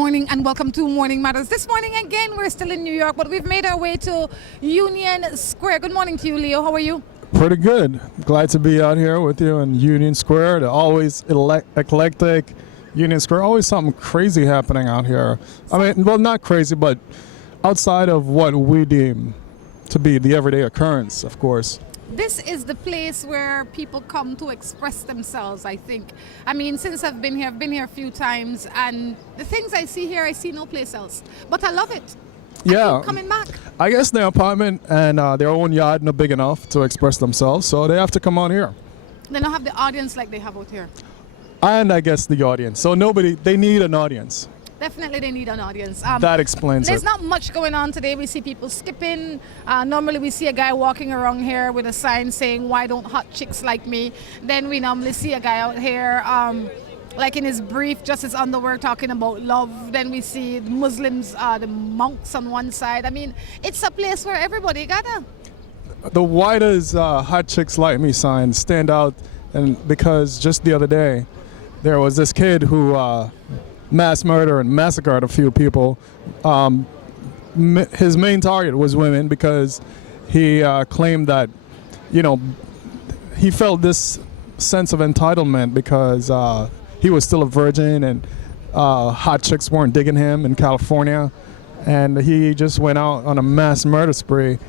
morning and welcome to Morning Matters. This morning again, we're still in New York, but we've made our way to Union Square. Good morning to you, Leo. How are you? Pretty good. Glad to be out here with you in Union Square. The always eclectic Union Square. Always something crazy happening out here. I mean, well, not crazy, but outside of what we deem to be the everyday occurrence, of course. This is the place where people come to express themselves, I think. I mean, since I've been here a few times, and the things I see here, I see no place else. But I love it. I keep coming back. I guess their apartment and their own yard not big enough to express themselves, so they have to come on here. They don't have the audience like they have out here. And I guess the audience. So they need an audience. Definitely they need an audience. That explains There's it. not much going on today. We see people skipping. Normally we see a guy walking around here with a sign saying, "Why don't hot chicks like me?" Then we normally see a guy out here like in his brief, just his underwear, talking about love. Then we see the Muslims, the monks on one side. I mean, it's a place where everybody gotta. The why does hot chicks like me sign stand out, and because just the other day there was this kid who mass murder and massacred a few people. His main target was women because he claimed that, he felt this sense of entitlement because he was still a virgin and hot chicks weren't digging him in California, and he just went out on a mass murder spree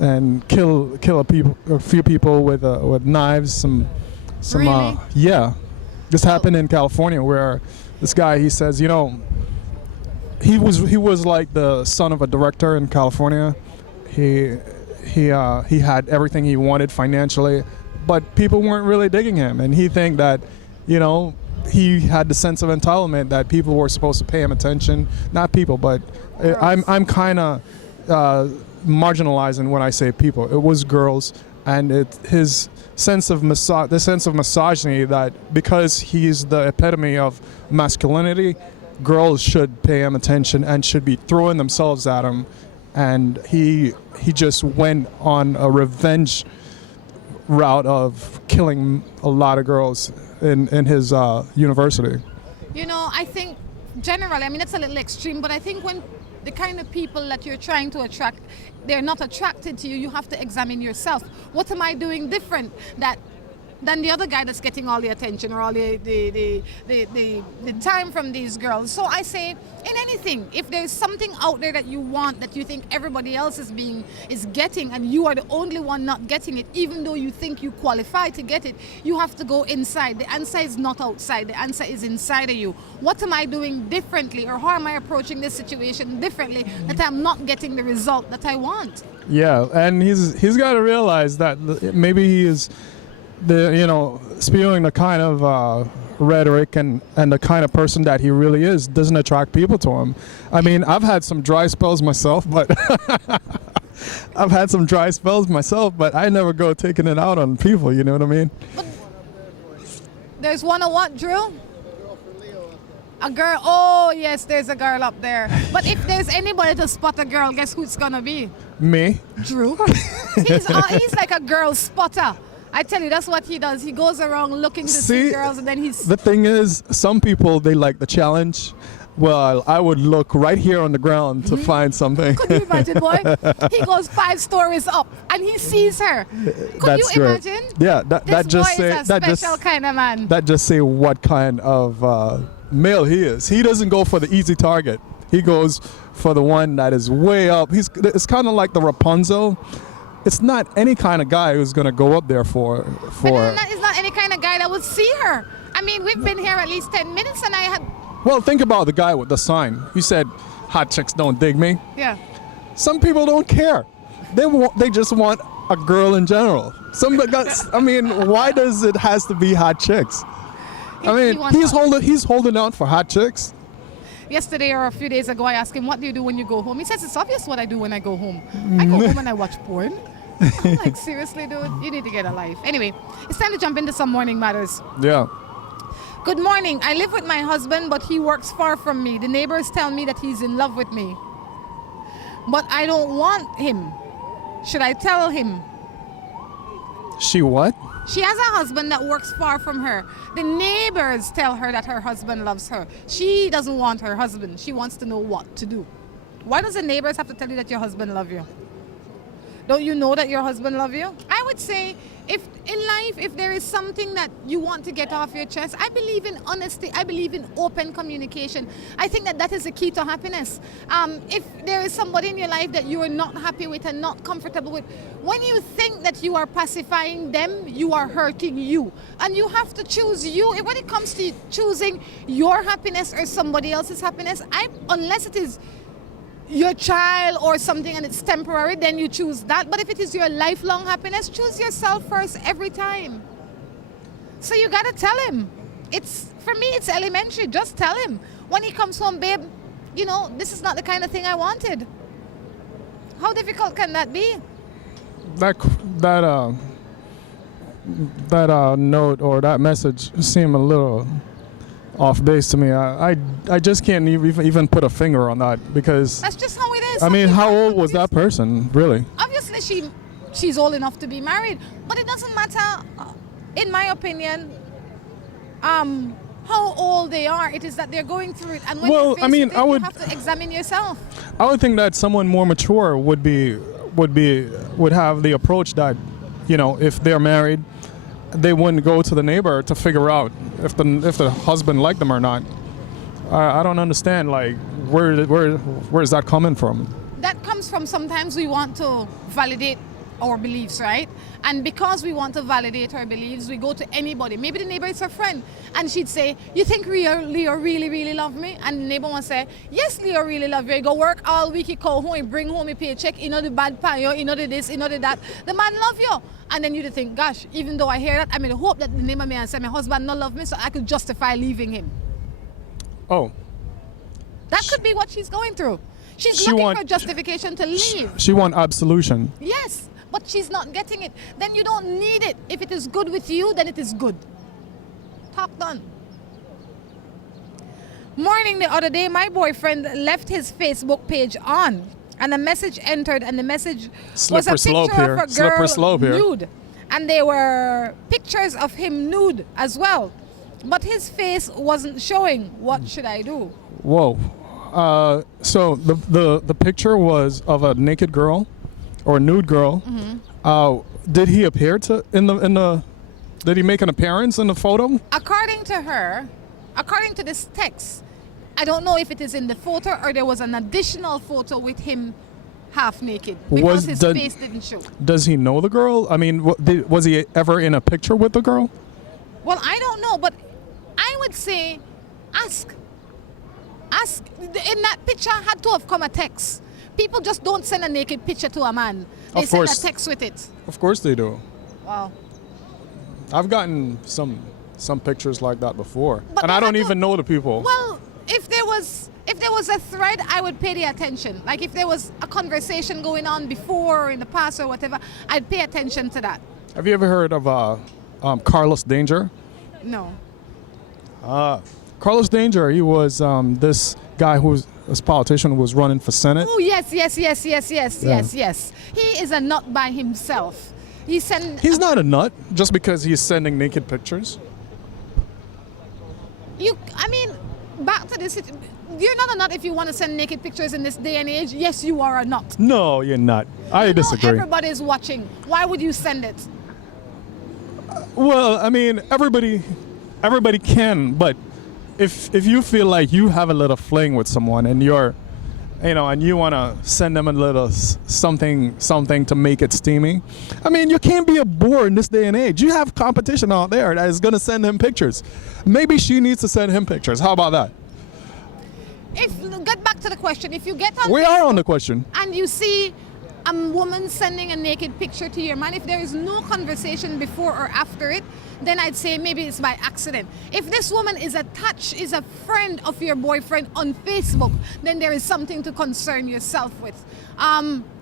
and kill a few people with knives. Really? Yeah, this happened in California where this guy, he says, he was like the son of a director in California. He had everything he wanted financially, but people weren't really digging him, and he think that, he had the sense of entitlement that people were supposed to pay him attention. Not people, but I'm kind of marginalizing when I say people. It was girls, and his sense of misogyny that because he's the epitome of masculinity, girls should pay him attention and should be throwing themselves at him, and he just went on a revenge route of killing a lot of girls in his university. I think generally, I mean, it's a little extreme, but I think when the kind of people that you're trying to attract, they're not attracted to you, you have to examine yourself. What am I doing different than the other guy that's getting all the attention or all the time from these girls? So I say, in anything, if there's something out there that you want, that you think everybody else is getting, and you are the only one not getting it, even though you think you qualify to get it, you have to go inside. The answer is not outside, the answer is inside of you. What am I doing differently, or how am I approaching this situation differently that I'm not getting the result that I want? Yeah, and he's got to realize that maybe he is spewing the kind of rhetoric and the kind of person that he really is doesn't attract people to him. I mean, I've had some dry spells myself, but I never go taking it out on people, you know what I mean? But there's one of what, Drew? A girl. Oh, yes, there's a girl up there. But if there's anybody to spot a girl, guess who it's going to be? Me? Drew. He's like a girl spotter. I tell you, that's what he does. He goes around looking to see girls, and then he's... The thing is, some people, they like the challenge. Well, I would look right here on the ground to find something. Could you imagine, boy? He goes 5 stories up, and he sees her. Could you imagine? Yeah, that just boy is a special kind of man. That just say what kind of male he is. He doesn't go for the easy target. He goes for the one that is way up. It's kind of like the Rapunzel. It's not any kind of guy who's going to go up there for. It's not any kind of guy that would see her. I mean, we've been here at least 10 minutes, and I had... Well, think about the guy with the sign. He said, "Hot chicks don't dig me." Yeah. Some people don't care. They just want a girl in general. I mean, why does it has to be hot chicks? I mean, he's holding out for hot chicks. Yesterday or a few days ago, I asked him, "What do you do when you go home?" He says, "It's obvious what I do when I go home. I go home and I watch porn." I'm like, seriously, dude? You need to get a life. Anyway, it's time to jump into some Morning Matters. Yeah. Good morning. I live with my husband, but he works far from me. The neighbors tell me that he's in love with me, but I don't want him. Should I tell him? She what? She has a husband that works far from her. The neighbors tell her that her husband loves her. She doesn't want her husband. She wants to know what to do. Why does the neighbors have to tell you that your husband loves you? Don't you know that your husband loves you? I would say if in life, if there is something that you want to get off your chest, I believe in honesty. I believe in open communication. I think that that is the key to happiness. If there is somebody in your life that you are not happy with and not comfortable with, when you think that you are pacifying them, you are hurting you. And you have to choose you. When it comes to choosing your happiness or somebody else's happiness, unless it is your child or something and it's temporary, then you choose that. But if it is your lifelong happiness, choose yourself first every time. So you gotta tell him. For me, it's elementary. Just tell him. When he comes home, babe, this is not the kind of thing I wanted. How difficult can that be? That note or that message seemed a little off base to me. I just can't even put a finger on that, because that's just how it is. I mean, how old was that person, really? Obviously, she's old enough to be married, but it doesn't matter, in my opinion, how old they are. It is that they're going through it, and when you have to examine yourself. I would think that someone more mature would have the approach that, if they're married, they wouldn't go to the neighbor to figure out if the husband liked them or not. I don't understand, like, where is that coming from? That comes from, sometimes we want to validate our beliefs, right? And because we want to validate our beliefs, we go to anybody. Maybe the neighbor is her friend, and she'd say, "You think Leo really, really love me?" And the neighbor will say, "Yes, Leo really love you. He go work all week, he come home, he bring home a paycheck, the bad pan, the this, the that. The man love you." And then you'd think, gosh, even though I hear that, I mean, hope that the neighbor may say, my husband not love me, so I could justify leaving him. Oh. That could be what she's going through. She's looking for justification to leave. She want absolution. Yes, but she's not getting it. Then you don't need it. If it is good with you, then it is good. Talk done. Morning the other day, my boyfriend left his Facebook page on, and a message entered, and the message was a picture of a girl nude. And there were pictures of him nude as well. But his face wasn't showing. What should I do? Whoa. So the picture was of a naked girl or a nude girl. Mm-hmm. Did he appear did he make an appearance in the photo? According to her, according to this text, I don't know if it is in the photo or there was an additional photo with him half naked because his face didn't show. Does he know the girl? I mean, was he ever in a picture with the girl? Well, I don't know, but I would say ask. In that picture had to have come a text. People just don't send a naked picture to a man. They send a text with it. Of course they do. Wow. I've gotten some pictures like that before, and I don't even know the people. Well, if there was a thread, I would pay the attention. Like if there was a conversation going on before or in the past or whatever, I'd pay attention to that. Have you ever heard of Carlos Danger? No. Carlos Danger, he was this guy this politician who was running for Senate. Oh, yes. He is a nut by himself. He's not a nut just because he's sending naked pictures. Back to this, you're not a nut if you want to send naked pictures in this day and age. Yes, you are a nut. No, you're not. I disagree. Everybody's watching. Why would you send it? Well, I mean, everybody can, but if you feel like you have a little fling with someone and and you want to send them a little something to make it steamy, I mean, you can't be a bore in this day and age. You have competition out there that is going to send him pictures. Maybe she needs to send him pictures. How about that? Get back to the question. If you get on We are on the question. And you see a woman sending a naked picture to your man, if there is no conversation before or after it, then I'd say maybe it's by accident. If this woman is a friend of your boyfriend on Facebook, then there is something to concern yourself with.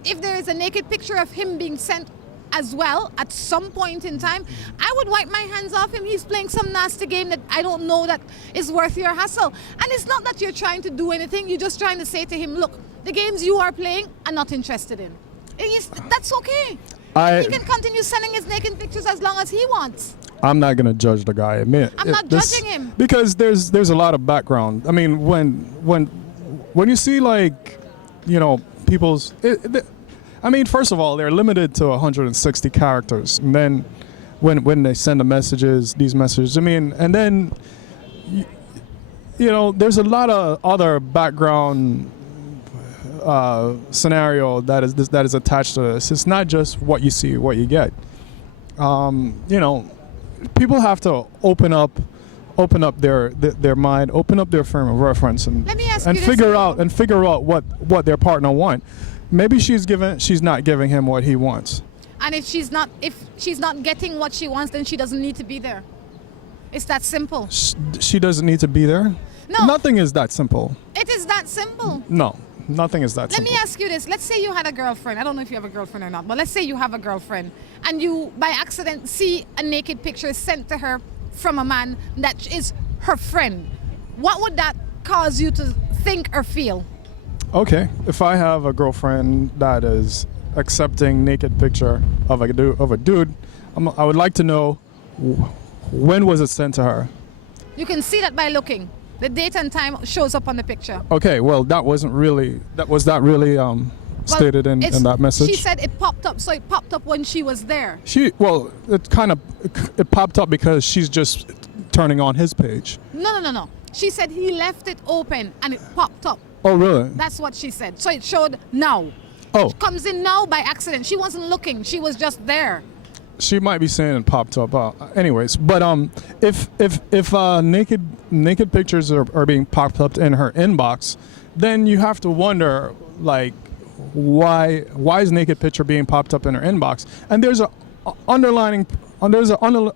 If there is a naked picture of him being sent as well at some point in time, I would wipe my hands off him. He's playing some nasty game that I don't know that is worth your hassle. And it's not that you're trying to do anything. You're just trying to say to him, look, the games you are playing, I'm not interested in. That's okay. I He can continue sending his naked pictures as long as he wants. I'm not gonna judge the guy. I'm not judging him. because there's a lot of background. I mean, when you see like, people's. I mean, first of all, they're limited to 160 characters, and then when they send these messages. I mean, and then there's a lot of other background scenario that is attached to this. It's not just what you see, what you get. People have to open up their mind, open up their frame of reference, and Let me ask and you this, figure out what their partner want. Maybe she's not giving him what he wants. And if she's not getting what she wants, then she doesn't need to be there. It's that simple. She doesn't need to be there. No. Nothing is that simple. It is that simple. No, nothing is that Let simple. me ask you this. Let's say you had a girlfriend. I don't know if you have a girlfriend or not, but let's say you have a girlfriend and you, by accident, see a naked picture sent to her from a man that is her friend. What would that cause you to think or feel? Okay, if I have a girlfriend that is accepting naked picture of a dude, I would like to know when was it sent to her. You can see that by looking. The date and time shows up on the picture. Okay, well was that really stated in that message? She said it popped up, so it popped up when she was there. It popped up because she's just turning on his page. No. She said he left it open and it popped up. Oh, really? That's what she said. So it showed now. Oh. It comes in now by accident. She wasn't looking. She was just there. She might be saying it popped up. Anyways, but if naked pictures are being popped up in her inbox, then you have to wonder like why is naked picture being popped up in her inbox? And there's an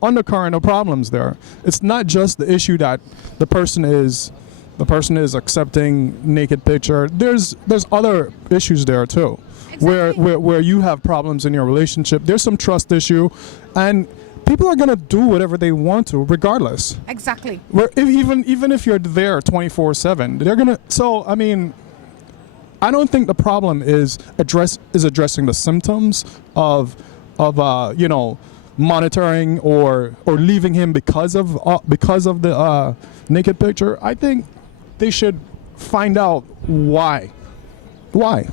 undercurrent of problems there. It's not just the issue that the person is accepting naked picture. There's other issues there too. Exactly. Where you have problems in your relationship. There's some trust issue, and people are gonna do whatever they want to, regardless. Exactly. Even if you're there 24/7, they're gonna. So I mean, I don't think the problem is addressing the symptoms of monitoring or leaving him because of the naked picture. I think they should find out why. Why?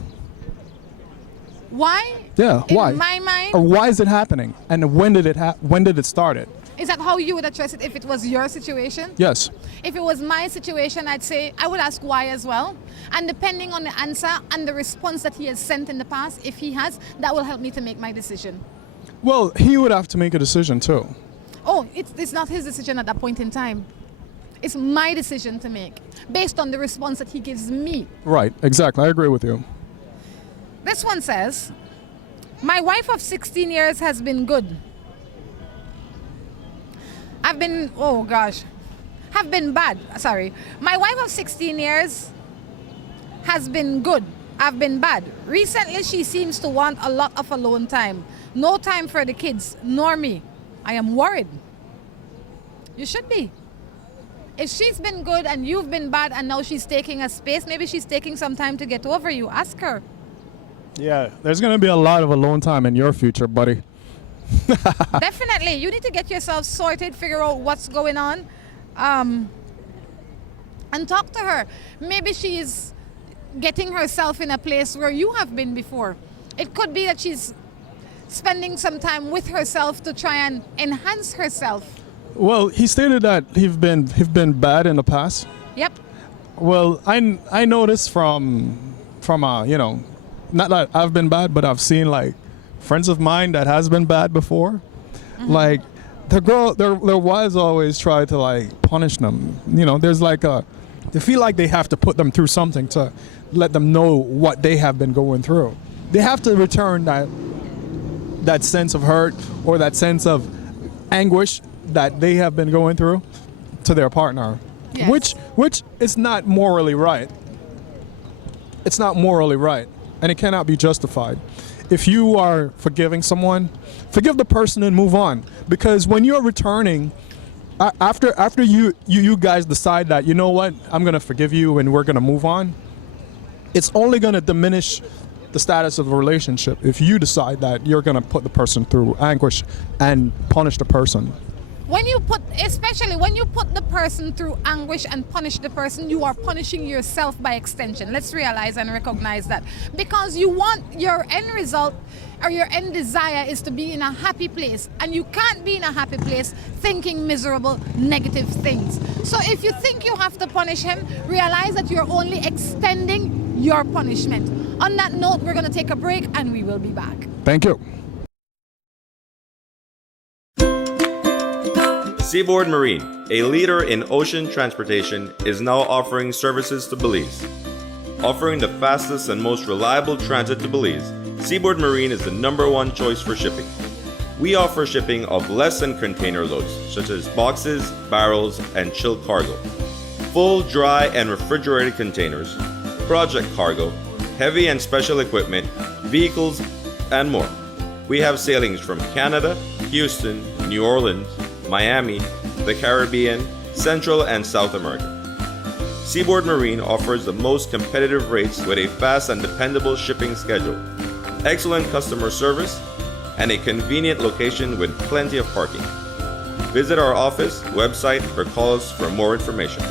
Yeah, why? In my mind, Or why is it happening? And when did it start? is that how you would address it if it was your situation? Yes. If it was my situation, I'd say I would ask why as well. And depending on the answer and the response that he has sent in the past, if he has, that will help me to make my decision. Well, he would have to make a decision too. Oh, it's not his decision at that point in time. It's my decision to make based on the response that he gives me. Right, exactly. I agree with you. This one says, my wife of 16 years has been good. Have been bad. Sorry. My wife of 16 years has been good. I've been bad. Recently, she seems to want a lot of alone time. No time for the kids, nor me. I am worried. You should be. If she's been good and you've been bad and now she's taking a space, maybe she's taking some time to get over you. Ask her. Yeah, there's going to be a lot of alone time in your future, buddy. Definitely. You need to get yourself sorted, figure out what's going on, and talk to her. Maybe she's getting herself in a place where you have been before. It could be that she's spending some time with herself to try and enhance herself. Well, he stated that he've been bad in the past. Yep. Well, I noticed from not that I've been bad, but I've seen like friends of mine that has been bad before. Mm-hmm. Like their wives always try to like punish them. There's like they feel like they have to put them through something to let them know what they have been going through. They have to return that sense of hurt or that sense of anguish that they have been going through to their partner. Yes. Which is not morally right. It's not morally right, and it cannot be justified. If you are forgiving someone, forgive the person and move on. Because when you're returning, after you guys decide that, you know what, I'm gonna forgive you and we're gonna move on, it's only gonna diminish the status of a relationship if you decide that you're going to put the person through anguish and punish the person. Especially when you put the person through anguish and punish the person, you are punishing yourself by extension. Let's realize and recognize that. Because you want your end result or your end desire is to be in a happy place. And you can't be in a happy place thinking miserable, negative things. So if you think you have to punish him, realize that you're only extending your punishment. On that note, we're going to take a break and we will be back. Thank you. Seaboard Marine, a leader in ocean transportation, is now offering services to Belize. Offering the fastest and most reliable transit to Belize, Seaboard Marine is the #1 choice for shipping. We offer shipping of less than container loads, such as boxes, barrels, and chilled cargo, full, dry, and refrigerated containers, project cargo, heavy and special equipment, vehicles, and more. We have sailings from Canada, Houston, New Orleans, Miami, the Caribbean, Central and South America. Seaboard Marine offers the most competitive rates with a fast and dependable shipping schedule, excellent customer service, and a convenient location with plenty of parking. Visit our office, website, or call us for more information.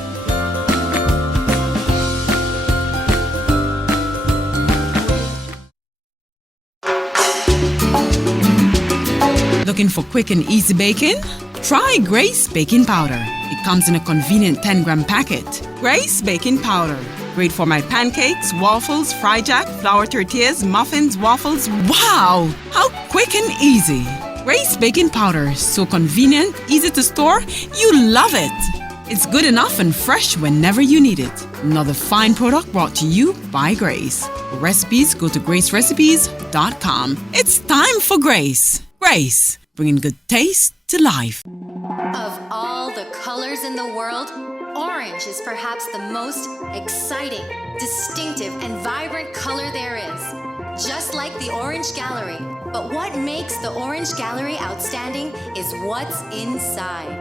Looking for quick and easy baking? Try Grace Baking Powder. It comes in a convenient 10-gram packet. Grace Baking Powder. Great for my pancakes, waffles, fry jack, flour tortillas, muffins, waffles. Wow! How quick and easy. Grace Baking Powder. So convenient, easy to store. You love it. It's good enough and fresh whenever you need it. Another fine product brought to you by Grace. For recipes, go to gracerecipes.com. It's time for Grace. Grace, bringing good taste to life. Of all the colors in the world, orange is perhaps the most exciting, distinctive, and vibrant color there is. Just like the Orange Gallery. But what makes the Orange Gallery outstanding is what's inside.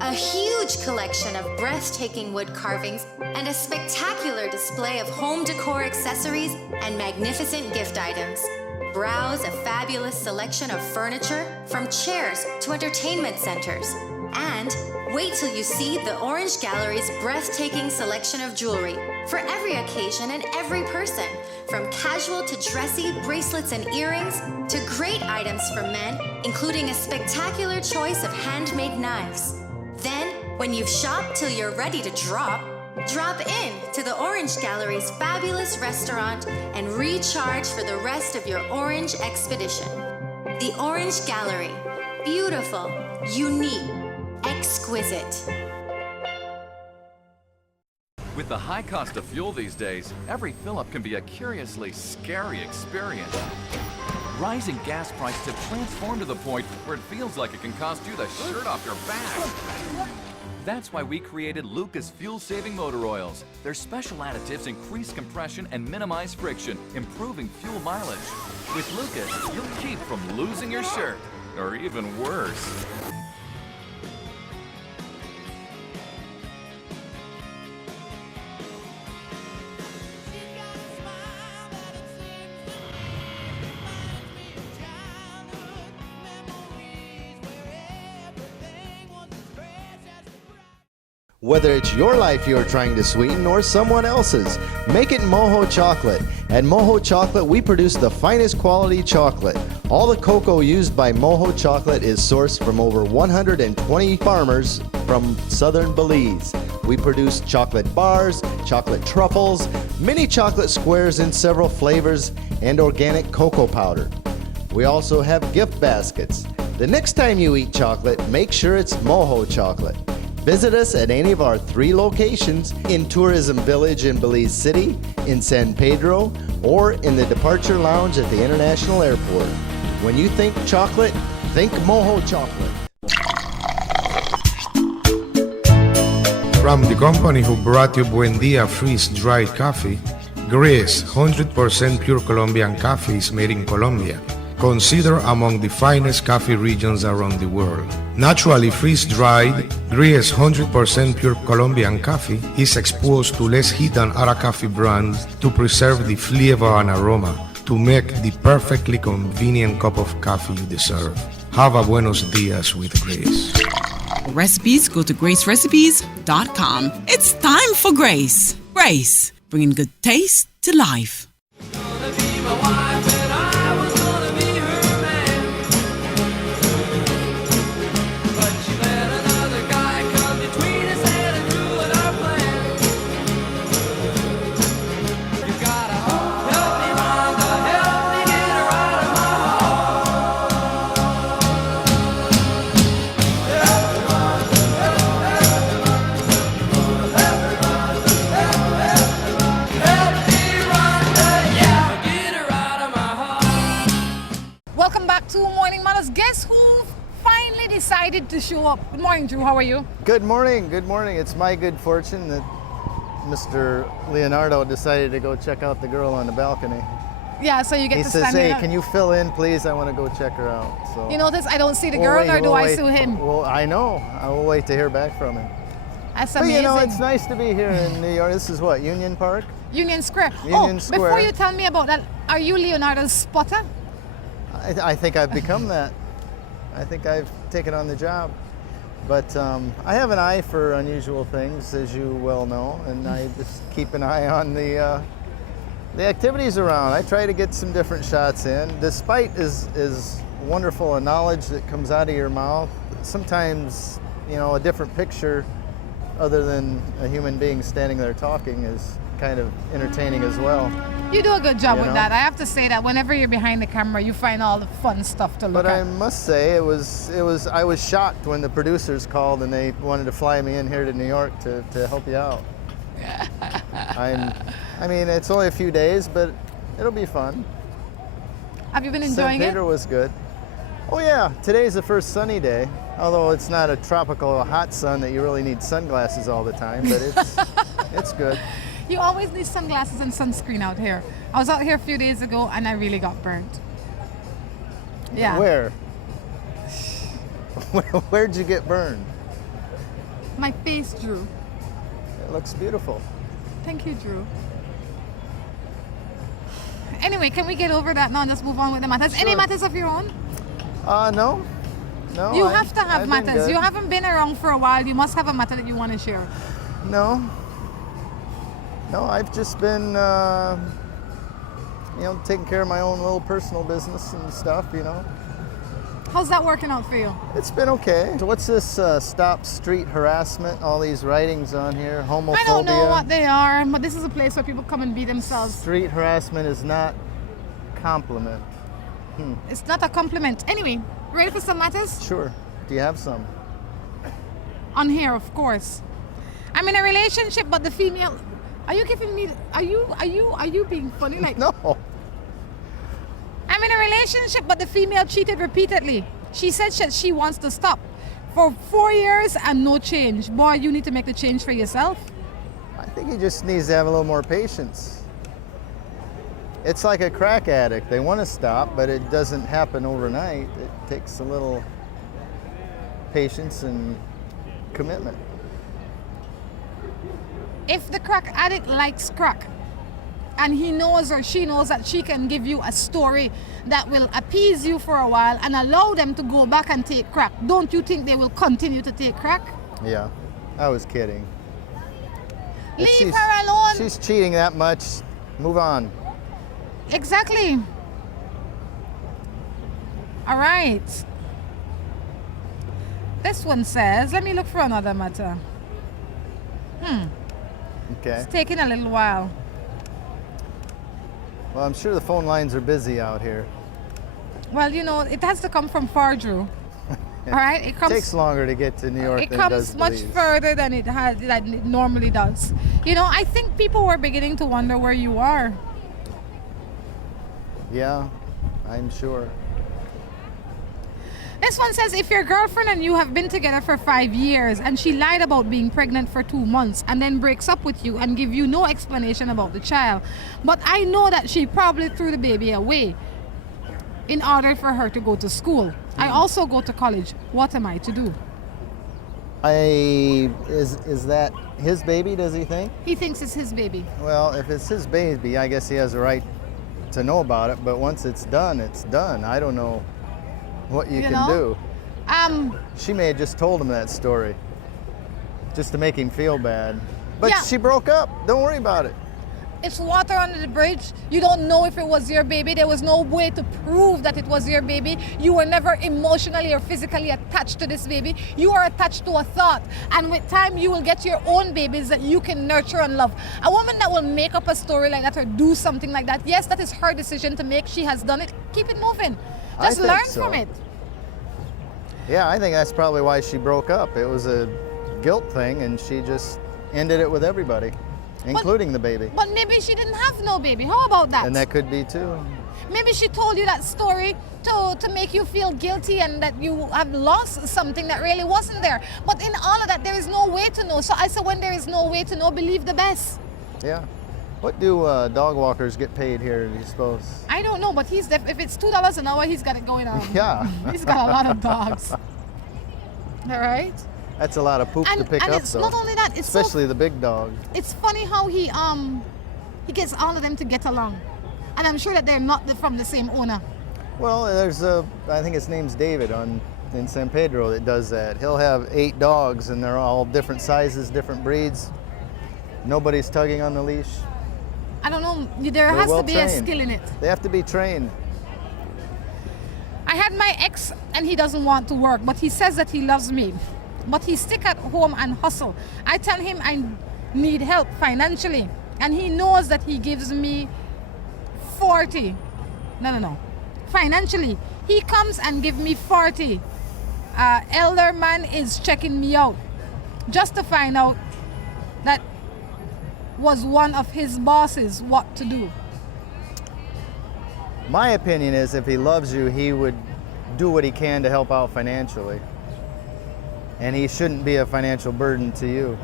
A huge collection of breathtaking wood carvings and a spectacular display of home decor accessories and magnificent gift items. Browse a fabulous selection of furniture, from chairs to entertainment centers. And wait till you see the Orange Gallery's breathtaking selection of jewelry for every occasion and every person, from casual to dressy bracelets and earrings to great items for men, including a spectacular choice of handmade knives. Then, when you've shopped till you're ready to drop in to the Orange Gallery's fabulous restaurant and recharge for the rest of your orange expedition. The Orange Gallery. Beautiful, unique, exquisite. With the high cost of fuel these days, every fill-up can be a curiously scary experience. Rising gas prices have transformed to the point where it feels like it can cost you the shirt off your back. That's why we created Lucas fuel-saving motor oils. Their special additives increase compression and minimize friction, improving fuel mileage. With Lucas, you'll keep from losing your shirt, or even worse. Whether it's your life you're trying to sweeten or someone else's, make it Moho Chocolate. At Moho Chocolate, we produce the finest quality chocolate. All the cocoa used by Moho Chocolate is sourced from over 120 farmers from southern Belize. We produce chocolate bars, chocolate truffles, mini chocolate squares in several flavors, and organic cocoa powder. We also have gift baskets. The next time you eat chocolate, make sure it's Moho Chocolate. Visit us at any of our 3 locations in Tourism Village in Belize City, in San Pedro, or in the Departure Lounge at the International Airport. When you think chocolate, think Moho Chocolate. From the company who brought you Buen Dia freeze-dried coffee, Gris 100% pure Colombian coffee is made in Colombia, considered among the finest coffee regions around the world. Naturally freeze-dried, Gris 100% pure Colombian coffee is exposed to less heat than other coffee brands to preserve the flavor and aroma, to make the perfectly convenient cup of coffee you deserve. Have a buenos dias with Grace. For recipes, go to gracerecipes.com. It's time for Grace. Grace, bringing good taste to life. Welcome back to Morning Matters. Guess who finally decided to show up? Good morning, Drew. How are you? Good morning. Good morning. It's my good fortune that Mr. Leonardo decided to go check out the girl on the balcony. Yeah, so you get He to says, stand "Hey, there. can you fill in, please? I want to go check her out." So You notice I don't see the We'll girl, wait, nor do we'll I wait. see him. Well, I know. I will wait to hear back from him. That's But amazing. you know, it's nice to be here in New York. This is what, Union Park? Union Square. Union Before Square. you tell me about that, are you Leonardo's spotter? I think I've become that. I think I've taken on the job. But I have an eye for unusual things, as you well know, and I just keep an eye on the activities around. I try to get some different shots in. Despite as wonderful a knowledge that comes out of your mouth, sometimes, you know, a different picture other than a human being standing there talking is kind of entertaining as well. You do a good job You with know? that. I have to say that whenever you're behind the camera, you find all the fun stuff to look But I at. must say, I was shocked when the producers called and they wanted to fly me in here to New York to help you out. I mean, it's only a few days, but it'll be fun. Have you been St. enjoying it? Peter was good. Oh yeah, today's the first sunny day. Although it's not a tropical hot sun that you really need sunglasses all the time, but it's good. You always need sunglasses and sunscreen out here. I was out here a few days ago and I really got burnt. Yeah. Where? Where'd you get burned? My face, Drew. It looks beautiful. Thank you, Drew. Anyway, can we get over that now and just move on with the matters? Any Sure. matters of your own? No. You have to have I've been matters. good. You haven't been around for a while. You must have a matter that you want to share. No. No, I've just been, taking care of my own little personal business and stuff, you know. How's that working out for you? It's been okay. So what's this stop street harassment? All these writings on here, homophobia. I don't know what they are, but this is a place where people come and be themselves. Street harassment is not compliment. It's not a compliment. Anyway, ready for some matters? Sure. Do you have some? On here, of course. I'm in a relationship, but the female. Are you giving me? Are you being funny? Like No. I'm in a relationship, but the female cheated repeatedly. She said she wants to stop for 4 years and no change. Boy, you need to make the change for yourself. I think he just needs to have a little more patience. It's like a crack addict. They want to stop, but it doesn't happen overnight. It takes a little patience and commitment. If the crack addict likes crack, and he knows or she knows that she can give you a story that will appease you for a while and allow them to go back and take crack, don't you think they will continue to take crack? Yeah, I was kidding. If Leave her alone. She's cheating that much. Move on. Exactly. All right. This one says, let me look for another matter. Okay. It's taking a little while. Well, I'm sure the phone lines are busy out here. Well, you know, it has to come from far, Drew. All right? It comes. Takes longer to get to New York It than it does comes much Belize. further than it normally does. You know, I think people were beginning to wonder where you are. Yeah, I'm sure. This one says, if your girlfriend and you have been together for 5 years and she lied about being pregnant for 2 months and then breaks up with you and give you no explanation about the child, but I know that she probably threw the baby away in order for her to go to school. I also go to college. What am I to do? Is that his baby, does he think? He thinks it's his baby. Well, if it's his baby, I guess he has a right to know about it, but once it's done, it's done. I don't know what you can know? do. She may have just told him that story just to make him feel bad. But Yeah. she broke up. Don't worry about it. It's water under the bridge. You don't know if it was your baby. There was no way to prove that it was your baby. You were never emotionally or physically attached to this baby. You are attached to a thought. And with time, you will get your own babies that you can nurture and love. A woman that will make up a story like that or do something like that, yes, that is her decision to make. She has done it. Keep it moving. Just think learn so. from it. Yeah, I think that's probably why she broke up. It was a guilt thing, and she just ended it with everybody, including the baby. But maybe she didn't have no baby. How about that? And that could be too. Maybe she told you that story to make you feel guilty and that you have lost something that really wasn't there. But in all of that, there is no way to know. So I said, when there is no way to know, believe the best. Yeah. What do dog walkers get paid here, do you suppose? I don't know, but if it's $2 an hour, he's got it going on. Yeah. He's got a lot of dogs. All right? That's a lot of poop to pick and up, it's though. not only that, it's especially the big dog. it's funny how he gets all of them to get along. And I'm sure that they're not from the same owner. Well, there's I think his name's David in San Pedro that does that. He'll have 8 dogs, and they're all different sizes, different breeds. Nobody's tugging on the leash. I don't know, there They're has well to be a trained. skill in it. They have to be trained. I had my ex and he doesn't want to work, but he says that he loves me. But he stick at home and hustle. I tell him I need help financially, and he knows that he gives me 40. No. Financially, he comes and give me 40. Elder man is checking me out just to find out that was one of his bosses what to do. My opinion is if he loves you, he would do what he can to help out financially. And he shouldn't be a financial burden to you.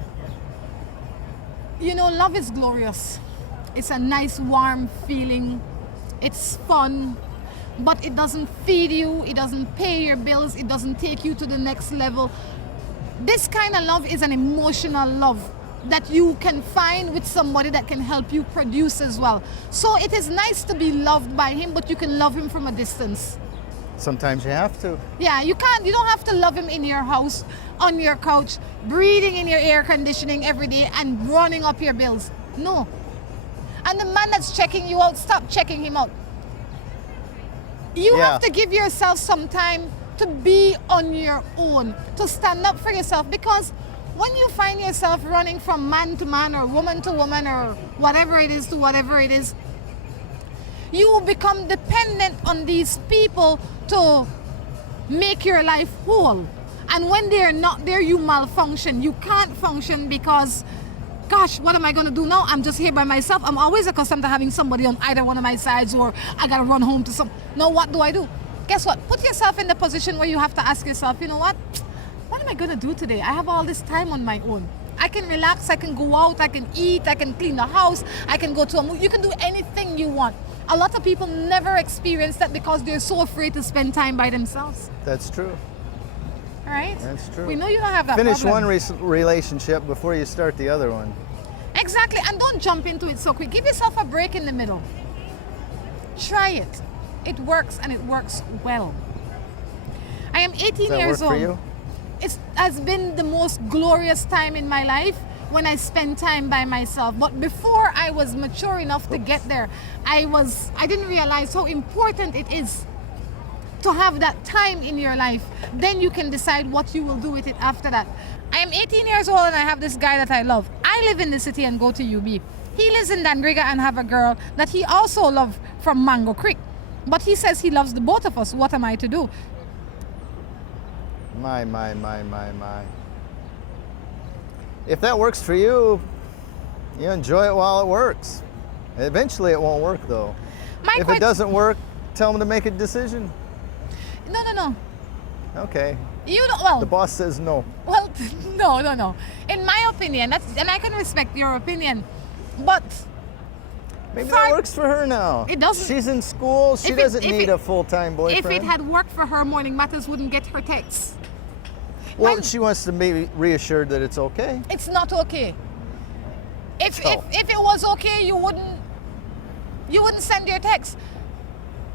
You know, love is glorious. It's a nice, warm feeling. It's fun, but it doesn't feed you. It doesn't pay your bills. It doesn't take you to the next level. This kind of love is an emotional love that you can find with somebody that can help you produce as well. So it is nice to be loved by him, but you can love him from a distance. Sometimes you have to. Yeah, you don't have to love him in your house, on your couch, breathing in your air conditioning every day and running up your bills. No. And the man that's checking you out, stop checking him out. You have to give yourself some time to be on your own, to stand up for yourself, because when you find yourself running from man to man or woman to woman or whatever it is to whatever it is, you will become dependent on these people to make your life whole. And when they're not there, you malfunction. You can't function because, gosh, what am I going to do now? I'm just here by myself. I'm always accustomed to having somebody on either one of my sides, or I got to run home to some. Now, what do I do? Guess what? Put yourself in the position where you have to ask yourself, you know what am I going to do today? I have all this time on my own. I can relax, I can go out, I can eat, I can clean the house, I can go to a movie. You can do anything you want. A lot of people never experience that because they're so afraid to spend time by themselves. That's true. All right? That's true. We know you don't have that Finish problem. one relationship before you start the other one. Exactly, and don't jump into it so quick. Give yourself a break in the middle. Try it. It works, and it works well. I am 18 Does that years work old. for you? It has been the most glorious time in my life when I spend time by myself. But before I was mature enough to get there, I didn't realize how important it is to have that time in your life. Then you can decide what you will do with it after that. I am 18 years old and I have this guy that I love. I live in the city and go to UB. He lives in Dandriga and have a girl that he also loves from Mango Creek. But he says he loves the both of us. What am I to do? My. If that works for you, you enjoy it while it works. Eventually it won't work though. If it doesn't work, tell them to make a decision. No. Okay. You don't, well. The boss says no. Well, no. In my opinion, and I can respect your opinion, but maybe that works for her now. It doesn't. She's in school. She doesn't need a full-time boyfriend. If it had worked for her, Morning Matters wouldn't get her texts. Well, she wants to be reassured that it's okay. It's not okay. If it was okay, you wouldn't you wouldn't send your text.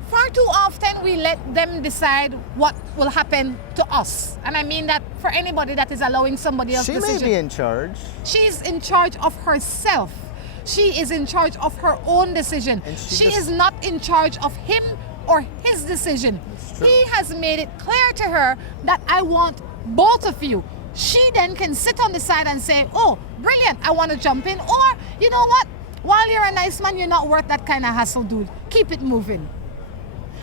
Far too often we let them decide what will happen to us. And I mean that for anybody that is allowing somebody else She decision. may be in charge. She's in charge of herself. She is in charge of her own decision. And she is not in charge of him or his decision. true. He has made it clear to her that I want both of you. She then can sit on the side and say, oh, brilliant, I want to jump in. Or, you know what? While you're a nice man, you're not worth that kind of hassle, dude. Keep it moving.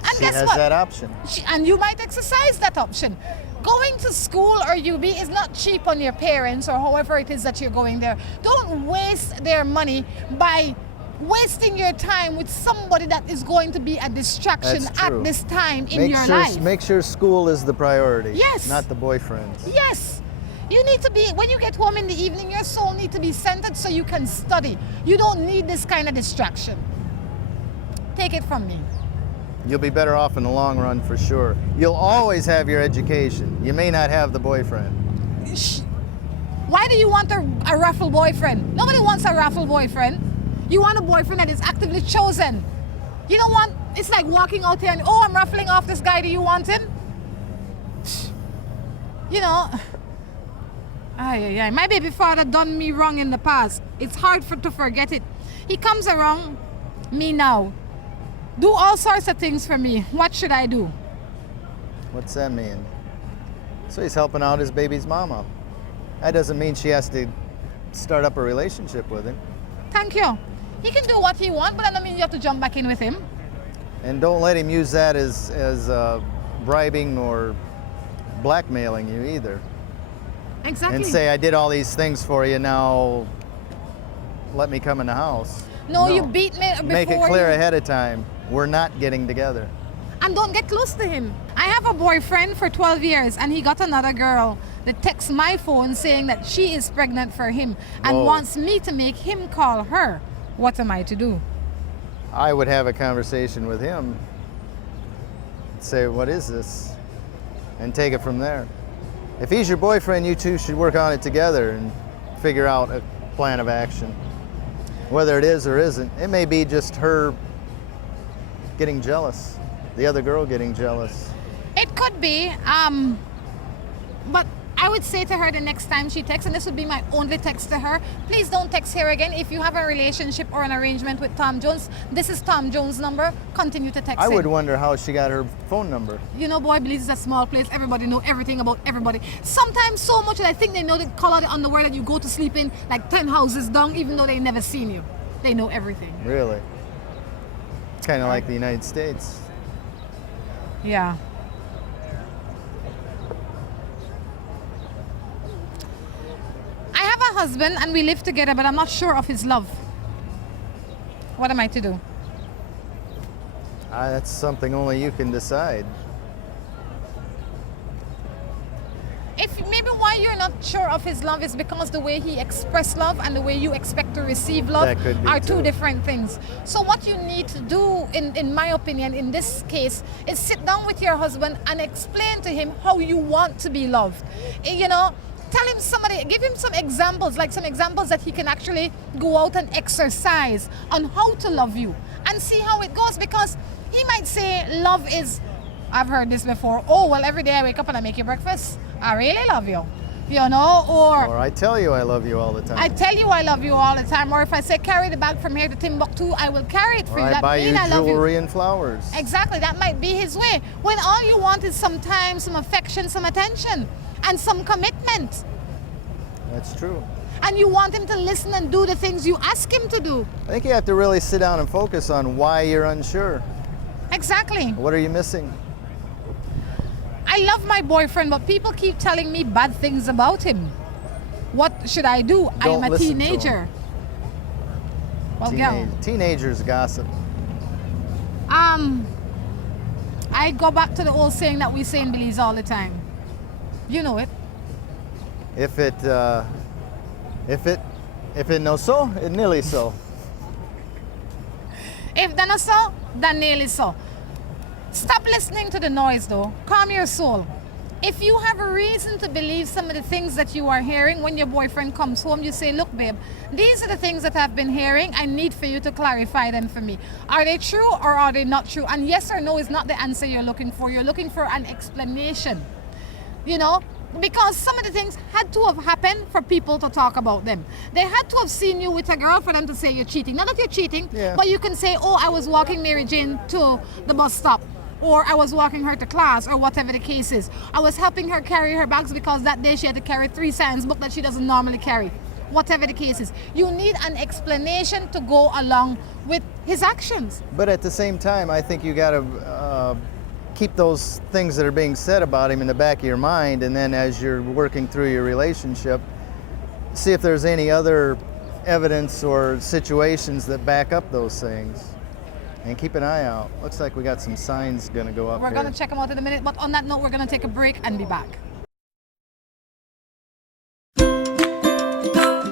And She guess has what? that option. And you might exercise that option. Going to school or UB is not cheap on your parents or however it is that you're going there. Don't waste their money by wasting your time with somebody that is going to be a distraction That's at true. this time in your sure, life. Make sure school is the priority. Yes. Not the boyfriend. Yes. You need to be, when you get home in the evening, your soul needs to be centered so you can study. You don't need this kind of distraction. Take it from me. You'll be better off in the long run for sure. You'll always have your education. You may not have the boyfriend. Why do you want a raffle boyfriend? Nobody wants a raffle boyfriend. You want a boyfriend that is actively chosen. You don't want, it's like walking out here and, oh, I'm raffling off this guy. Do you want him? You know, my baby father done me wrong in the past. It's hard to forget it. He comes around me now. Do all sorts of things for me. What should I do? What's that mean? So he's helping out his baby's mama. That doesn't mean she has to start up a relationship with him. Thank you. He can do what he wants, but that doesn't mean you have to jump back in with him. And don't let him use that as bribing or blackmailing you either. Exactly. And say, I did all these things for you, now let me come in the house. No, you beat me before. Make it clear ahead of time, we're not getting together. And don't get close to him. I have a boyfriend for 12 years and he got another girl that texts my phone saying that she is pregnant for him and Whoa. wants me to make him call her. What am I to do? I would have a conversation with him. Say, what is this? And take it from there. If he's your boyfriend, you two should work on it together and figure out a plan of action. Whether it is or isn't. It may be just her getting jealous. The other girl getting jealous. It could be, but I would say to her the next time she texts, and this would be my only text to her, please don't text here again. If you have a relationship or an arrangement with Tom Jones, this is Tom Jones' number, continue to text I him. would wonder how she got her phone number. You know, boy, Belize is a small place. Everybody know everything about everybody. Sometimes so much that I think they know the color of the underwear that you go to sleep in, like 10 houses down, even though they never seen you. They know everything. Really? It's kind of like the United States. Yeah. I have a husband and we live together, but I'm not sure of his love. What am I to do? That's something only you can decide. If maybe why you're not sure of his love is because the way he expressed love and the way you expect to receive love That could be are two too. different things. So what you need to do, in my opinion, in this case, is sit down with your husband and explain to him how you want to be loved. You know, tell him give him some examples, like some examples that he can actually go out and exercise on how to love you and see how it goes, because he might say love is, I've heard this before, oh, well, every day I wake up and I make you breakfast. I really love you. You know, Or I tell you I love you all the time. I tell you I love you all the time. Or if I say carry the bag from here to Timbuktu, I will carry it for Or you. I That buy you means I love you. jewelry and flowers. Exactly, that might be his way. When all you want is some time, some affection, some attention, and some commitment. That's true. And you want him to listen and do the things you ask him to do. I think you have to really sit down and focus on why you're unsure. Exactly. What are you missing? I love my boyfriend, but people keep telling me bad things about him. What should I do? I am Don't a listen to teenager. him. Well, girl, Teenagers gossip. I go back to the old saying that we say in Belize all the time. You know it. If it no so, it nearly so. If they're not so, then nearly so. Stop listening to the noise though. Calm your soul. if you have a reason to believe some of the things that you are hearing when your boyfriend comes home, you say, look, babe, these are the things that I've been hearing. I need for you to clarify them for me. Are they true or are they not true? And yes or no is not the answer you're looking for. You're looking for an explanation, you know, because some of the things had to have happened for people to talk about them. They had to have seen you with a girl for them to say you're cheating. Not that you're cheating, but you can say, oh, I was walking Mary Jane to the bus stop, or I was walking her to class, or whatever the case is. I was helping her carry her bags because that day she had to carry 3 science books that she doesn't normally carry. Whatever the case is. You need an explanation to go along with his actions. But at the same time, I think you got to keep those things that are being said about him in the back of your mind, and then as you're working through your relationship, see if there's any other evidence or situations that back up those things. And keep an eye out. Looks like we got some signs going to go up We're here. going to check them out in a minute, but on that note, we're going to take a break and be back.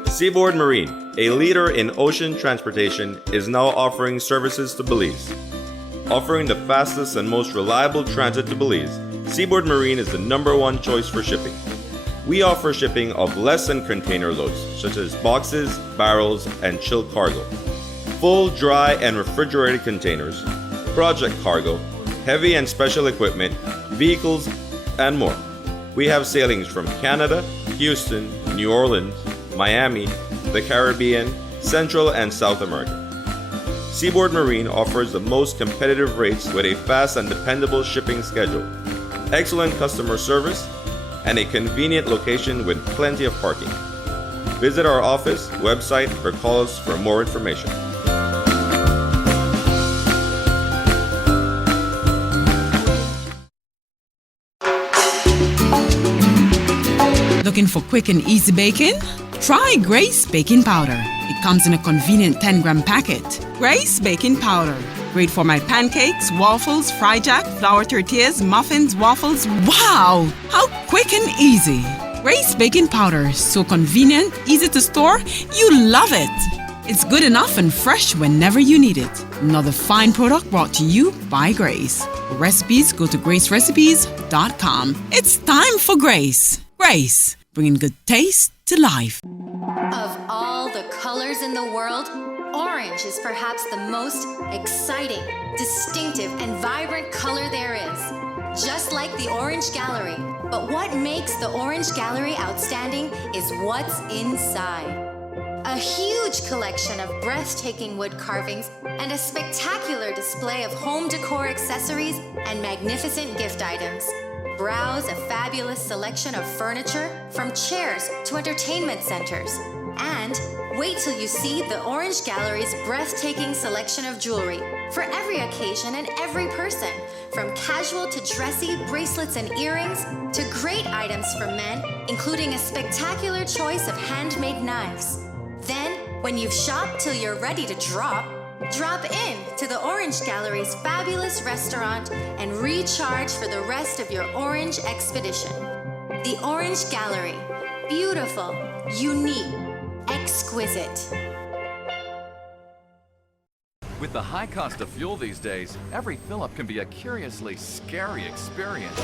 Seaboard Marine, a leader in ocean transportation, is now offering services to Belize. Offering the fastest and most reliable transit to Belize, Seaboard Marine is the #1 choice for shipping. We offer shipping of less than container loads, such as boxes, barrels, and chilled cargo. Full, dry, and refrigerated containers, project cargo, heavy and special equipment, vehicles, and more. We have sailings from Canada, Houston, New Orleans, Miami, the Caribbean, Central and South America. Seaboard Marine offers the most competitive rates with a fast and dependable shipping schedule, excellent customer service, and a convenient location with plenty of parking. Visit our office, website, or call us for more information. Looking for quick and easy baking? Try Grace Baking Powder. It comes in a convenient 10-gram packet. Grace Baking Powder. Great for my pancakes, waffles, fry jack, flour tortillas, muffins, waffles. Wow! How quick and easy. Grace Baking Powder. So convenient, easy to store. You love it. It's good enough and fresh whenever you need it. Another fine product brought to you by Grace. For recipes, go to gracerecipes.com. It's time for Grace. Grace, bringing good taste to life. Of all the colors in the world, orange is perhaps the most exciting, distinctive, and vibrant color there is. Just like the Orange Gallery. But what makes the Orange Gallery outstanding is what's inside. A huge collection of breathtaking wood carvings and a spectacular display of home decor accessories and magnificent gift items. Browse a fabulous selection of furniture, from chairs to entertainment centers. And wait till you see the Orange Gallery's breathtaking selection of jewelry for every occasion and every person, from casual to dressy bracelets and earrings to great items for men, including a spectacular choice of handmade knives. Then, when you've shopped till you're ready to drop in to the Orange Gallery's fabulous restaurant and recharge for the rest of your orange expedition. The Orange Gallery. Beautiful, unique, exquisite. With the high cost of fuel these days, every fill-up can be a curiously scary experience.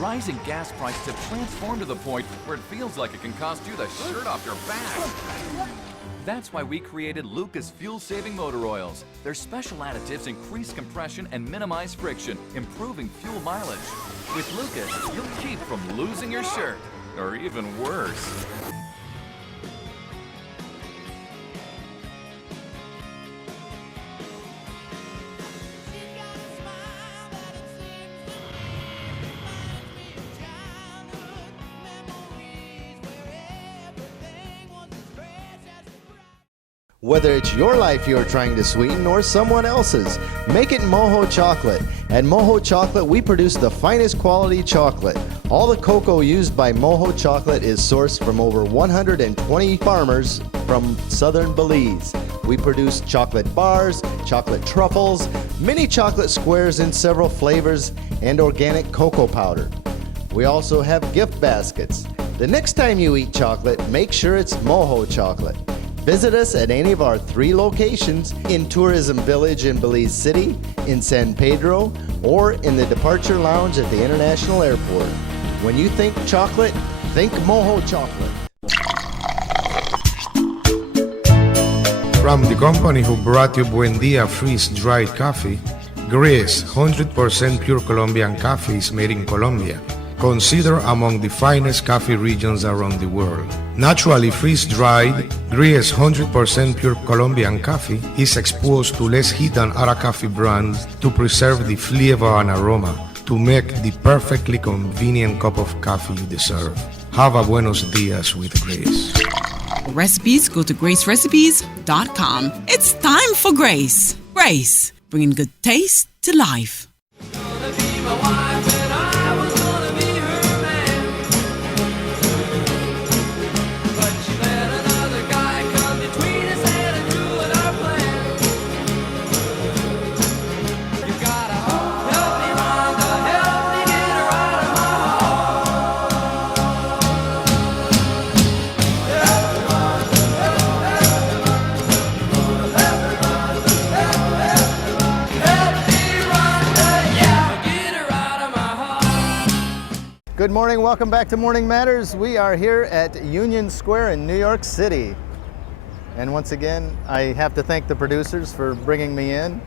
Rising gas prices have transformed to the point where it feels like it can cost you the shirt off your back. That's why we created Lucas fuel-saving motor oils. Their special additives increase compression and minimize friction, improving fuel mileage. With Lucas, you'll keep from losing your shirt, or even worse. Whether it's your life you're trying to sweeten or someone else's, make it Moho Chocolate. At Moho Chocolate, we produce the finest quality chocolate. All the cocoa used by Moho Chocolate is sourced from over 120 farmers from southern Belize. We produce chocolate bars, chocolate truffles, mini chocolate squares in several flavors, and organic cocoa powder. We also have gift baskets. The next time you eat chocolate, make sure it's Moho Chocolate. Visit us at any of our 3 locations in Tourism Village in Belize City, in San Pedro, or in the Departure Lounge at the International Airport. When you think chocolate, think Moho chocolate. From the company who brought you Buen Dia freeze-dried coffee, Gris 100% pure Colombian coffee is made in Colombia, considered among the finest coffee regions around the world. Naturally freeze-dried, Gris 100% pure Colombian coffee is exposed to less heat than other coffee brands to preserve the flavor and aroma to make the perfectly convenient cup of coffee you deserve. Have a buenos dias with Gris. For recipes, go to gracerecipes.com. It's time for Grace. Grace, bringing good taste to life. Good morning, welcome back to Morning Matters. We are here at Union Square in New York City. And once again, I have to thank the producers for bringing me in.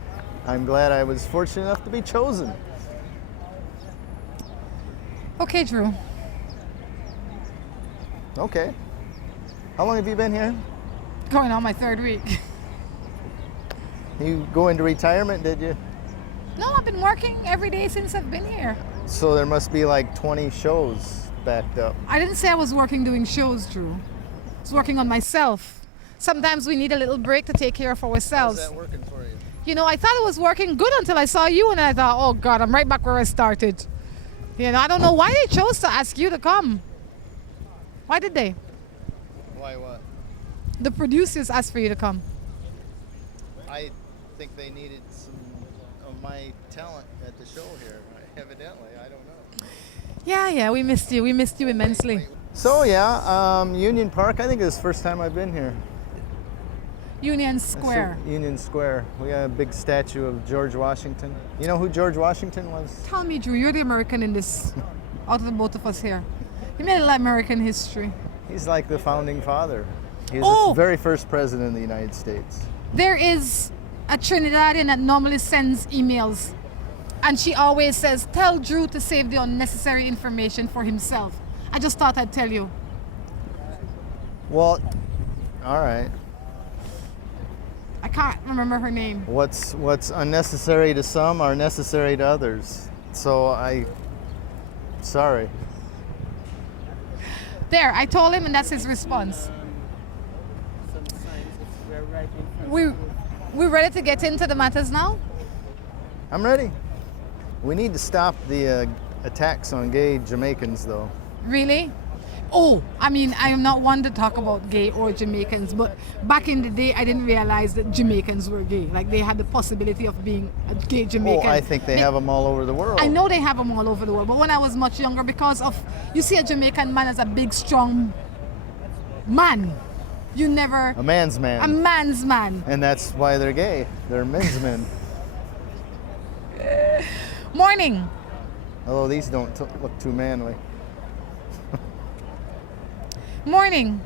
I'm glad I was fortunate enough to be chosen. Okay, Drew. Okay. How long have you been here? Going on my third week. You go into retirement, did you? No, I've been working every day since I've been here. So there must be like 20 shows backed up. I didn't say I was working doing shows, Drew. I was working on myself. Sometimes we need a little break to take care of ourselves. How's that working for you? You know, I thought it was working good until I saw you, and I thought, oh God, I'm right back where I started. You know, I don't know why they chose to ask you to come. Why did they? Why what? The producers asked for you to come. I think they needed some of my talent at the show here, evidently. I don't know. Yeah, we missed you. We missed you immensely. So yeah, Union Park, I think this is the first time I've been here. Union Square. Union Square. We got a big statue of George Washington. You know who George Washington was? Tell me, Drew, you're the American in this, out of the both of us here. You made a lot of American history. He's like the founding father. He was Oh! the very first president of the United States. There is a Trinidadian that normally sends emails, and she always says, tell Drew to save the unnecessary information for himself. I just thought I'd tell you. Well, all right. I can't remember her name. What's unnecessary to some are necessary to others. So sorry. There, I told him, and that's his response. We ready to get into the matters now? I'm ready. We need to stop the attacks on gay Jamaicans, though. Really? Oh, I mean, I am not one to talk about gay or Jamaicans, but back in the day, I didn't realize that Jamaicans were gay. Like, they had the possibility of being a gay Jamaican. Oh, I think they have them all over the world. I know they have them all over the world, but when I was much younger, because of, you see a Jamaican man as a big, strong man. You never... A man's man. A man's man. And that's why they're gay. They're men's men. Morning. Although these don't look too manly. Morning.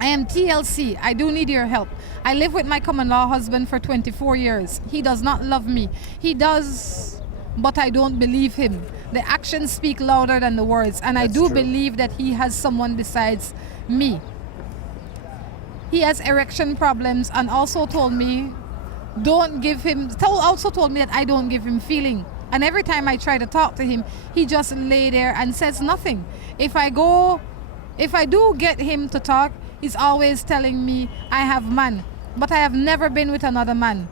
I am TLC. I do need your help. I live with my common law husband for 24 years. He does not love me. He does, but I don't believe him. The actions speak louder than the words, and I do believe that he has someone besides me. He has erection problems and also told me also told me that I don't give him feeling. And every time I try to talk to him, he just lay there and says nothing. If I do get him to talk, he's always telling me I have man, but I have never been with another man.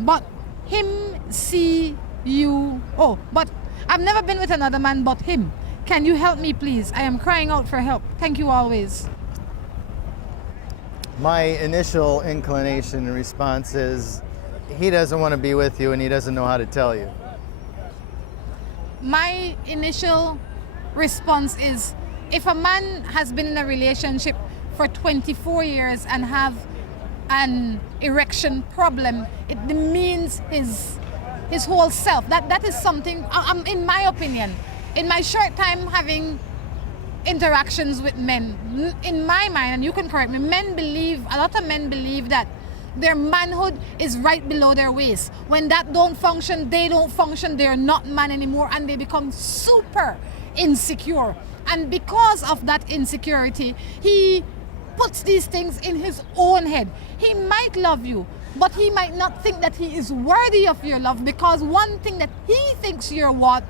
But I've never been with another man but him. Can you help me, please? I am crying out for help. Thank you always. My initial inclination and response is he doesn't want to be with you and he doesn't know how to tell you. My initial response is, if a man has been in a relationship for 24 years and have an erection problem, it demeans his whole self. That is something, in my opinion, in my short time having interactions with men, in my mind, and you can correct me, a lot of men believe that their manhood is right below their waist. When that don't function, they don't function, they're not man anymore, and they become super insecure. And because of that insecurity, he puts these things in his own head. He might love you, but he might not think that he is worthy of your love, because one thing that he thinks you want,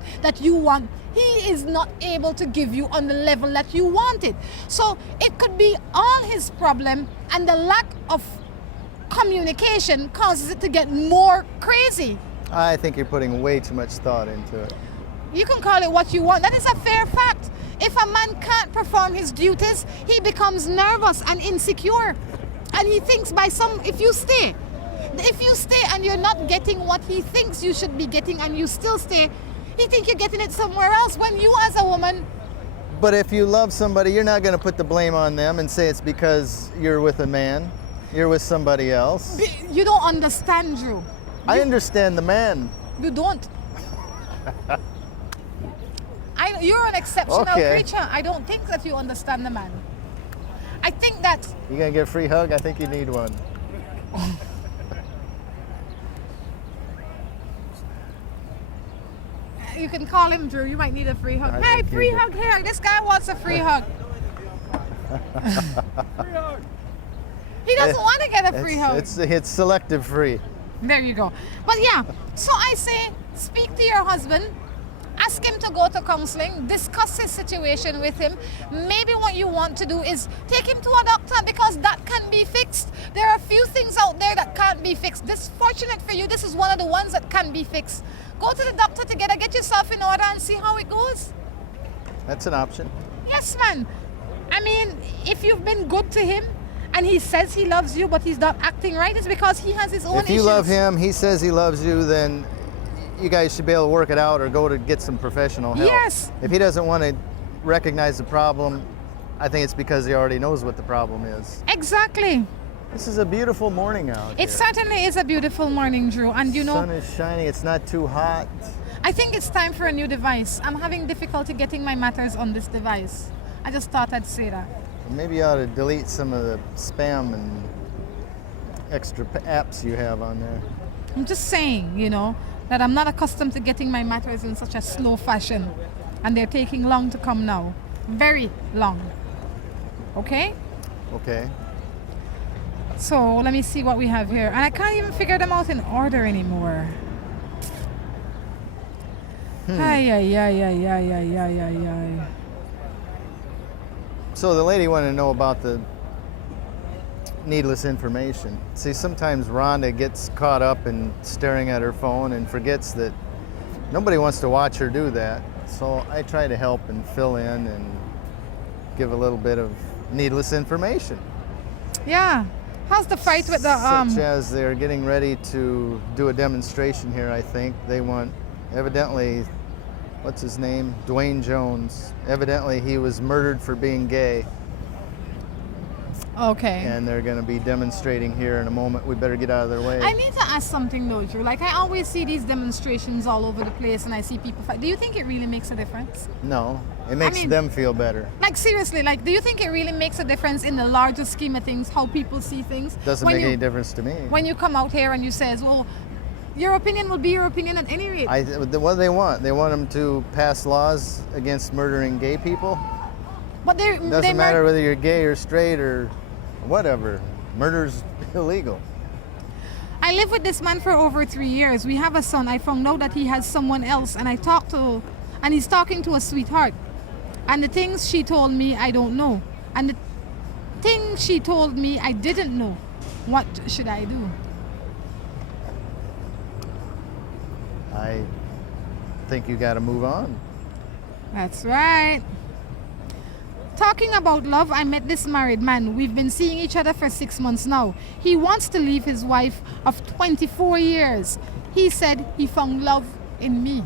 he is not able to give you on the level that you want it. So it could be all his problem, and the lack of communication causes it to get more crazy. I think you're putting way too much thought into it. You can call it what you want. That is a fair fact. If a man can't perform his duties, he becomes nervous and insecure. And he thinks if you stay and you're not getting what he thinks you should be getting, and you still stay, he thinks you're getting it somewhere else, when you as a woman... But if you love somebody, you're not going to put the blame on them and say it's because you're with a man. You're with somebody else. You don't understand, Drew. I understand the man. You don't. You're an exceptional creature. I don't think that you understand the man. I think that... You gonna get a free hug? I think you need one. You can call him, Drew. You might need a free hug. I Hey, think free you hug here. This guy wants a free hug. He doesn't want to get a free hug. It's selective free. There you go. But yeah, so I say, speak to your husband. Ask him to go to counseling, discuss his situation with him. Maybe what you want to do is take him to a doctor, because that can be fixed. There are a few things out there that can't be fixed. Fortunate for you, this is one of the ones that can be fixed. Go to the doctor together, get yourself in order, and see how it goes. That's an option. Yes, man. I mean, if you've been good to him and he says he loves you, but he's not acting right, it's because he has his own issues. If you love him, he says he loves you, then you guys should be able to work it out, or go to get some professional help. Yes. If he doesn't want to recognize the problem, I think it's because he already knows what the problem is. Exactly. This is a beautiful morning out It here. certainly is a beautiful morning, Drew. And you know, The sun is shining. It's not too hot. I think it's time for a new device. I'm having difficulty getting my matters on this device. I just thought I'd say that. Maybe you ought to delete some of the spam and extra apps you have on there. I'm just saying, you know, that I'm not accustomed to getting my matters in such a slow fashion. And they're taking long to come now. Very long. Okay? Okay. So let me see what we have here. And I can't even figure them out in order anymore. Ay, ay, ay, ay, ay, ay, ay, ay, ay. So the lady wanted to know about the needless information. See, sometimes Rhonda gets caught up in staring at her phone and forgets that nobody wants to watch her do that. So I try to help and fill in and give a little bit of needless information. Yeah. How's the fight with the Such as they're getting ready to do a demonstration here, I think. They want, evidently, what's his name? Dwayne Jones. Evidently he was murdered for being gay. Okay. And they're going to be demonstrating here in a moment. We better get out of their way. I need to ask something though, Drew. Like, I always see these demonstrations all over the place and I see people fight. Do you think it really makes a difference? No, it makes them feel better. Like, seriously, like, do you think it really makes a difference in the larger scheme of things, how people see things? Doesn't make any difference to me. When you come out here and you say, well, your opinion will be your opinion at any rate. What do they want? They want them to pass laws against murdering gay people? But Doesn't matter whether you're gay or straight or whatever. Murder's illegal. I live with this man for over 3 years. We have a son. I found out that he has someone else, and he's talking to a sweetheart. And the things she told me, I don't know. And the thing she told me, I didn't know. What should I do? I think you got to move on. That's right. Talking about love, I met this married man. We've been seeing each other for 6 months now. He wants to leave his wife of 24 years. He said he found love in me.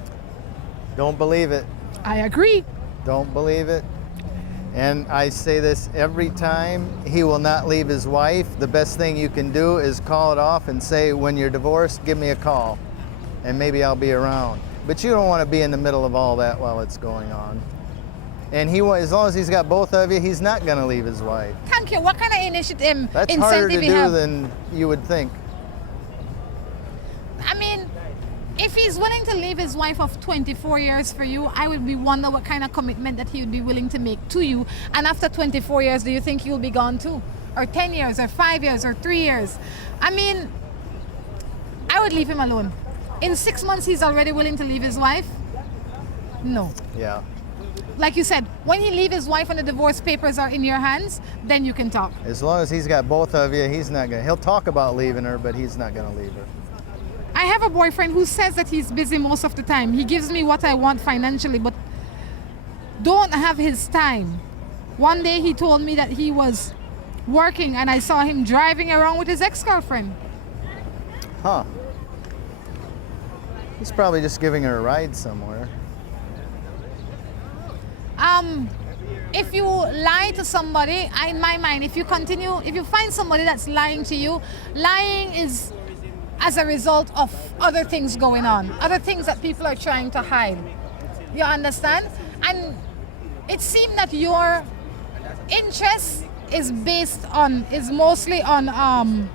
Don't believe it. I agree. Don't believe it. And I say this every time. He will not leave his wife. The best thing you can do is call it off and say, when you're divorced, give me a call and maybe I'll be around. But you don't want to be in the middle of all that while it's going on. And as long as he's got both of you, he's not going to leave his wife. Thank you. What kind of initiative? That's harder to incentive he do have? than you would think. I mean, if he's willing to leave his wife of 24 years for you, I would wonder what kind of commitment that he would be willing to make to you. And after 24 years, do you think you'll be gone too? Or 10 years, or 5 years, or 3 years? I mean, I would leave him alone. In 6 months, he's already willing to leave his wife? No. Yeah. Like you said, when he leave his wife and the divorce papers are in your hands, then you can talk. As long as he's got both of you, he's not going to. He'll talk about leaving her, but he's not going to leave her. I have a boyfriend who says that he's busy most of the time. He gives me what I want financially, but don't have his time. One day he told me that he was working and I saw him driving around with his ex-girlfriend. Huh. He's probably just giving her a ride somewhere. If you lie to somebody, in my mind, if you find somebody that's lying to you, lying is as a result of other things going on, other things that people are trying to hide. You understand? And it seemed that your interest is mostly on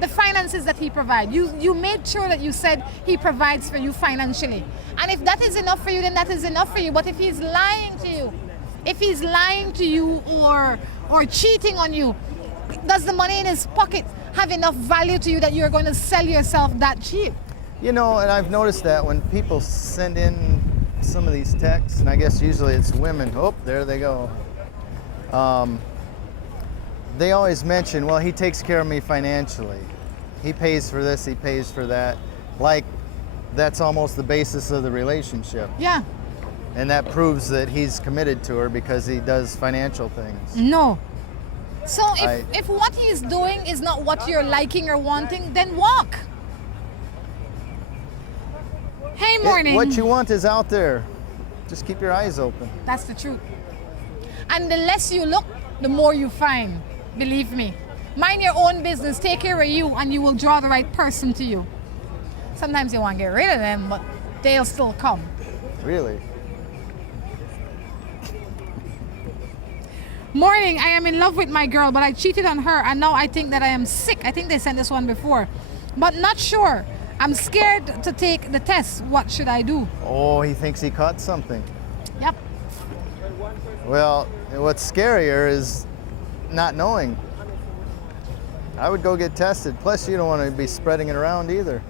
the finances that he provides. You made sure that you said he provides for you financially. And if that is enough for you, then that is enough for you. But if he's lying to you, or cheating on you, does the money in his pocket have enough value to you that you're going to sell yourself that cheap? You know, and I've noticed that when people send in some of these texts, and I guess usually it's women, oh, there they go. They always mention, well, he takes care of me financially. He pays for this, he pays for that. Like, that's almost the basis of the relationship. Yeah. And that proves that he's committed to her because he does financial things. No. So if what he's doing is not what you're liking or wanting, then walk. Hey, morning. What you want is out there. Just keep your eyes open. That's the truth. And the less you look, the more you find. Believe me. Mind your own business. Take care of you, and you will draw the right person to you. Sometimes you want to get rid of them, but they'll still come. Really? Morning, I am in love with my girl, but I cheated on her, and now I think that I am sick. I think they sent this one before, but not sure. I'm scared to take the test. What should I do? Oh, he thinks he caught something. Yep. Well, what's scarier is not knowing. I would go get tested. Plus, you don't want to be spreading it around either.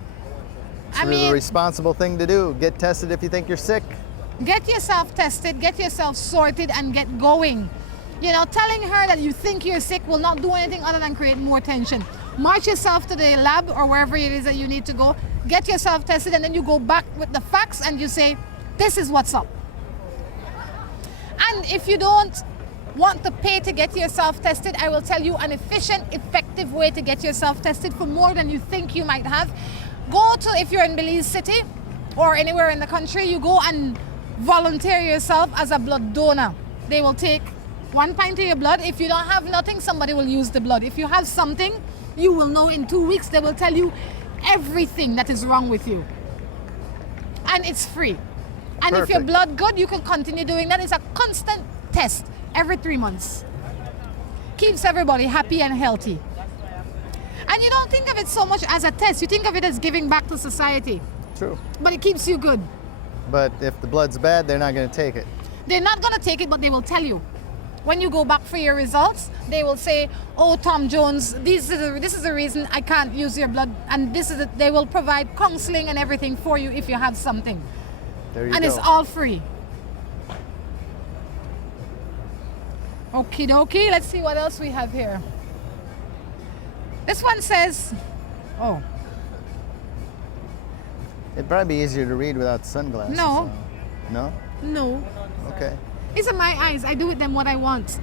It's the responsible thing to do. Get tested if you think you're sick. Get yourself tested, get yourself sorted, and get going. You know, telling her that you think you're sick will not do anything other than create more tension. March yourself to the lab or wherever it is that you need to go. Get yourself tested, and then you go back with the facts and you say, this is what's up. And if you don't want to pay to get yourself tested, I will tell you an efficient, effective way to get yourself tested for more than you think you might have. Go to, if you're in Belize City or anywhere in the country, you go and volunteer yourself as a blood donor. They will take 1 pint of your blood. If you don't have nothing, somebody will use the blood. If you have something, you will know in 2 weeks. They will tell you everything that is wrong with you. And it's free. And Perfect. If your blood good, you can continue doing that. It's a constant test every 3 months. Keeps everybody happy and healthy. And you don't think of it so much as a test. You think of it as giving back to society. True. But it keeps you good. But if the blood's bad, they're not going to take it. They're not going to take it, but they will tell you. When you go back for your results, they will say, oh, Tom Jones, this is the reason I can't use your blood. And they will provide counseling and everything for you if you have something. There you and go. It's all free. Okie dokie, let's see what else we have here. This one says, oh. It'd probably be easier to read without sunglasses. No. No? No. Okay. These are my eyes. I do with them what I want.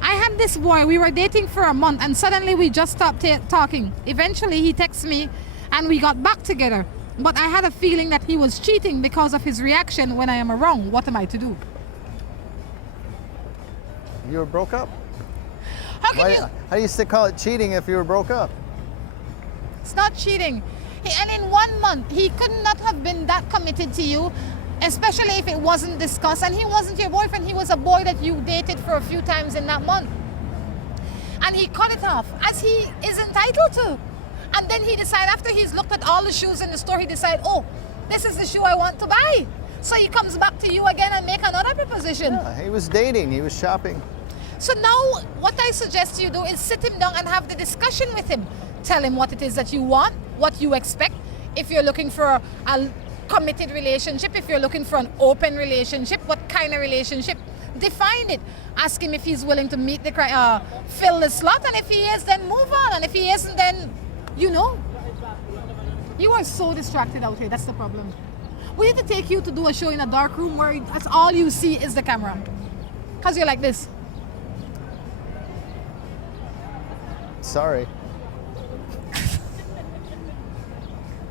I had this boy. We were dating for a month and suddenly we just stopped talking. Eventually he texted me and we got back together. But I had a feeling that he was cheating because of his reaction when I am wrong. What am I to do? You were broke up? How do you How do you still call it cheating if you were broke up? It's not cheating. And in 1 month, he could not have been that committed to you, especially if it wasn't discussed. And he wasn't your boyfriend, he was a boy that you dated for a few times in that month. And he cut it off, as he is entitled to. And then he decided, after he's looked at all the shoes in the store, he decided, oh, this is the shoe I want to buy. So he comes back to you again and make another proposition. Yeah, he was dating, he was shopping. So now what I suggest you do is sit him down and have the discussion with him. Tell him what it is that you want, what you expect. If you're looking for a committed relationship, if you're looking for an open relationship, what kind of relationship? Define it. Ask him if he's willing to meet the fill the slot, and if he is, then move on. And if he isn't, then you know. You are so distracted out here. That's the problem. We need to take you to do a show in a dark room where that's all you see is the camera. Because you're like this. Sorry.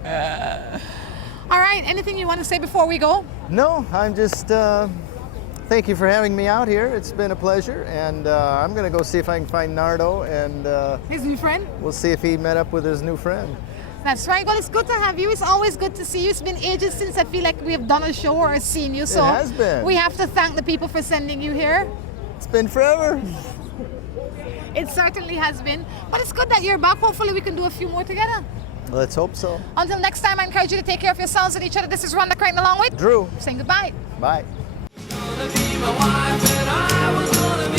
All right, anything you want to say before we go? No, I'm just, thank you for having me out here. It's been a pleasure, and I'm going to go see if I can find Nardo, and His new friend? we'll see if he met up with his new friend. That's right. Well, it's good to have you. It's always good to see you. It's been ages since I feel like we have done a show or seen you. So It has been. we have to thank the people for sending you here. It's been forever. It certainly has been. But it's good that you're back. Hopefully we can do a few more together. Let's hope so. Until next time, I encourage you to take care of yourselves and each other. This is Rhonda Crichton along with Drew. saying goodbye. Bye. Gonna be my wife and I was gonna